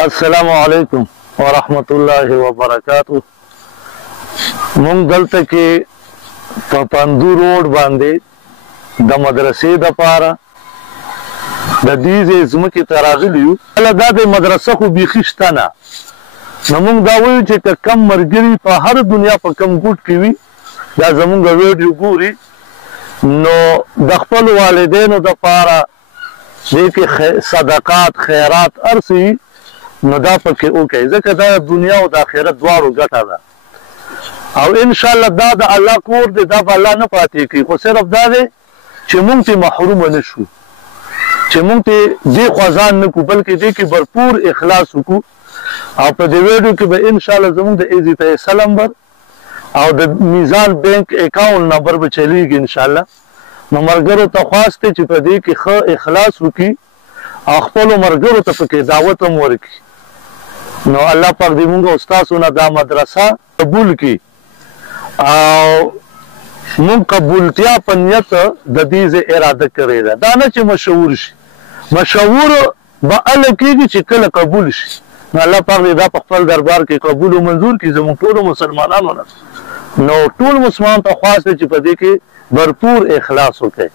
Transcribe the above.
السلام علیکم ورحمت الله وبرکاتہ. مونږ دلته کې په پندو روډ باندې د مدرسې د پاره د دې ځمکې ته راغلي یو. کله دا د مدرسه خو بیخي شته نه، نو مونږ دا وایو چې که کم ملګري په هر دنیا په کم ګوټ کې وي دا زمونږ ویډیو ګوري، نو د خپل والدینو د پاره دې کې صدقات خیرات هر څه نو دا پکې وکړئ، ځکه دا دنیا او د آخرت دواړو ګټه ده. او انشاءالله دا د الله کور دی، دا به الله نه پاتې کوي، خو صرف دا دی چې مونږ ترې محرومه نه شو، چې مونږ ترې دې خوا ځان نه کړو، بلکې دې کې بھرپور اخلاص وکړو. او په دې ویډیو کې به انشاءالله زمونږ د ایزي پیسه نمبر او د میزان بینک اکاونټ نمبر به چلیږي انشاءالله. نو ملګرو ته خواست دی چې په دې کې ښه اخلاص وکړي او خپلو ملګرو ته پکې دعوت هم ورکړي. نو الله پاک دې مونږ او ستاسو نه دا مدرسه قبول کړي او مونږ قبولتیا په نیت د دې اراده کړې ده، دا نه چې مشهور شي، مشهور به هله کېږي چې کله قبول شي. نو الله پاک دې دا په خپل دربار کې قبول او منظور کړي زموږ ټولو مسلمانانو نه. نو ټول مسلمان ته خواست دی چې په دې کې بھرپور اخلاص وکړي.